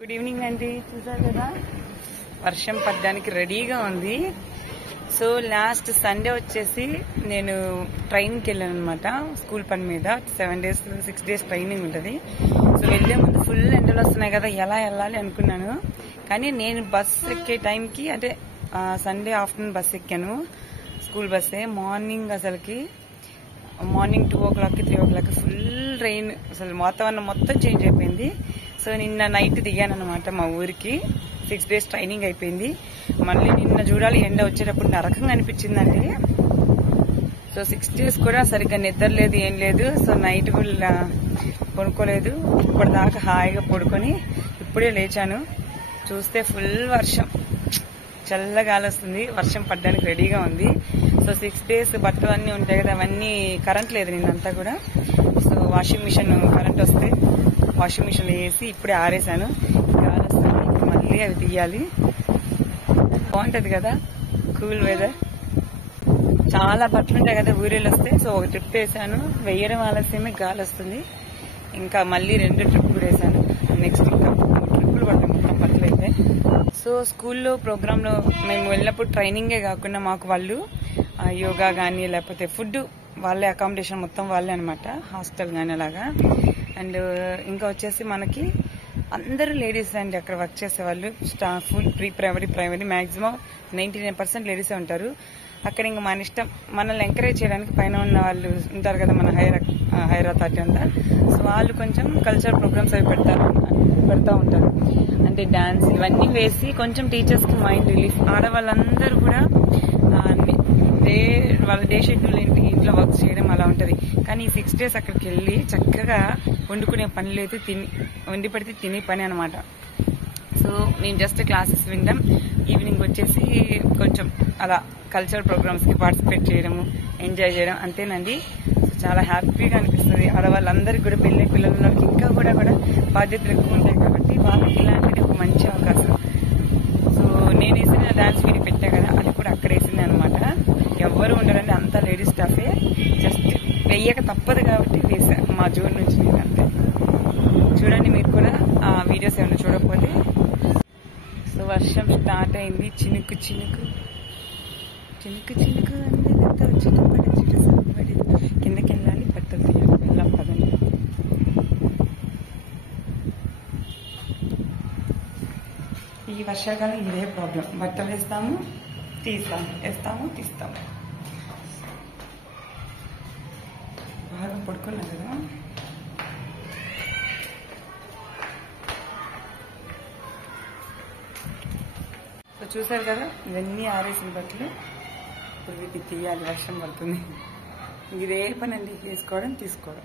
Good evening అండి. చూసారు కదా వర్షం పడ్డానికి రెడీగా ఉంది. సో లాస్ట్ సండే వచ్చేసి నేను ట్రైన్కి వెళ్ళాను అనమాట స్కూల్ పని మీద. 6 days ట్రైనింగ్ ఉంటుంది. సో వెళ్లే ముందు ఫుల్ ఎండలు వస్తున్నాయి కదా, ఎలా వెళ్ళాలి అనుకున్నాను. కానీ నేను బస్ ఎక్కే టైంకి అంటే సండే ఆఫ్టర్నూన్ బస్ ఎక్కాను, స్కూల్ బస్సే. Morning 2 o'clock 3 o'clock full rain, అసలు వాతావరణం మొత్తం చేంజ్ అయిపోయింది. సో నిన్న నైట్ దిగాను అనమాట మా ఊరికి. 6 days ట్రైనింగ్ అయిపోయింది. మళ్ళీ నిన్న చూడాలి ఎండ వచ్చేటప్పుడు నరకంగా అనిపించిందండి. సో 6 days కూడా సరిగ్గా నిద్ర లేదు, ఏం లేదు. సో నైట్ కూడా పడుకోలేదు. ఇప్పటిదాకా హాయిగా పడుకొని ఇప్పుడే లేచాను. చూస్తే ఫుల్ వర్షం, చల్లగాలి వస్తుంది. వర్షం పడ్డానికి రెడీగా ఉంది. సో 6 days బట్టలు అన్నీ ఉంటాయి కదా, అవన్నీ కరెంట్ లేదు నిన్నంతా కూడా. సో వాషింగ్ మిషన్ కరెంట్ వస్తే వాషింగ్ మిషన్ వేసి ఇప్పుడే ఆరేసాను. గాలి వస్తుంది, మళ్ళీ అవి తీయాలి. బాగుంటది కదా కూల్ వెదర్. చాలా బట్టలు ఉంటాయి కదా ఊరేళ్ళు వస్తే. సో ఒక ట్రిప్ వేసాను, వేయడం ఆలస్యమే, గాలి వస్తుంది. ఇంకా మళ్ళీ 2 ట్రిప్ కూడా వేసాను. నెక్స్ట్ ఇంకా 3 ట్రిప్పులు పడతాయి మొత్తం బట్టలు అయితే. సో స్కూల్లో ప్రోగ్రాంలో మేము వెళ్ళినప్పుడు ట్రైనింగే కాకుండా మాకు వాళ్ళు యోగా కానీ లేకపోతే ఫుడ్ వాళ్ళే, అకామిడేషన్ మొత్తం వాళ్ళే అనమాట, హాస్టల్ కానీ అలాగా. అండ్ ఇంకా వచ్చేసి మనకి అందరూ లేడీస్ అండి అక్కడ వర్క్ చేసేవాళ్ళు. స్టాఫ్ ప్రైమరీ మ్యాక్సిమం 99% లేడీసే ఉంటారు అక్కడ. ఇంకా మన ఇష్టం, మనల్ని ఎంకరేజ్ చేయడానికి పైన ఉన్న వాళ్ళు ఉంటారు కదా, మన హైర్ అథారిటీ అంతా. సో వాళ్ళు కొంచెం కల్చరల్ ప్రోగ్రామ్స్ అవి పెడతా ఉంటారు. అంటే డాన్స్ ఇవన్నీ వేసి కొంచెం టీచర్స్ కి మైండ్ రిలీఫ్. ఆడవాళ్ళందరూ కూడా వాళ్ళ డే షెడ్యూల్ ఇంట్లో వర్క్ చేయడం అలా ఉంటది. కానీ ఈ 6 days అక్కడికి వెళ్ళి చక్కగా వండుకునే పని లేదు, వండి పెడితే తినే పని అనమాట. సో నేను జస్ట్ క్లాసెస్ వినడం, ఈవినింగ్ వచ్చేసి కొంచెం అలా కల్చరల్ ప్రోగ్రామ్స్ కి పార్టిసిపేట్ చేయడము, ఎంజాయ్ చేయడం, అంతేనండి. చాలా హ్యాపీగా అనిపిస్తుంది. ఆడవాళ్ళందరికీ కూడా, పెళ్లి పిల్లల ఇంకా కూడా బాధ్యతలు ఎక్కువ ఉంటాయి కాబట్టి వాళ్ళకి ఇలాంటిది ఒక మంచి అవకాశం. సో నేను వేసిన డాన్స్ వీడియో పెట్టా కదా, అది కూడా అక్కడ వేసింది అనమాట. ఎవ్వరు ఉండరండి, అంతా లేడీస్ స్టాఫే. జస్ట్ వెయ్యక తప్పదు కాబట్టి వేసా మా జోన్ నుంచి నేను, అంతే. చూడండి మీరు కూడా ఆ వీడియోస్ ఏమైనా చూడకపోతే. సో వర్షం స్టార్ట్ అయింది. చినుకు చినుకు అంతా చిటపడి కిందకి వెళ్ళాలి, బట్టలు తీయాలి. వెళ్ళాం పదండి. ఈ వర్షాకాలం ఇదే ప్రాబ్లం. బట్టలు వేస్తాము, తీస్తాము. బాగా పడుకున్నా కదా. సో చూసారు కదా, ఇవన్నీ ఆరేసిన బట్టలు. ఇప్పుడు వీటికి తీయాలి, వర్షం పడుతుంది. ఇదే పని అండి, వేసుకోవడం తీసుకోవడం.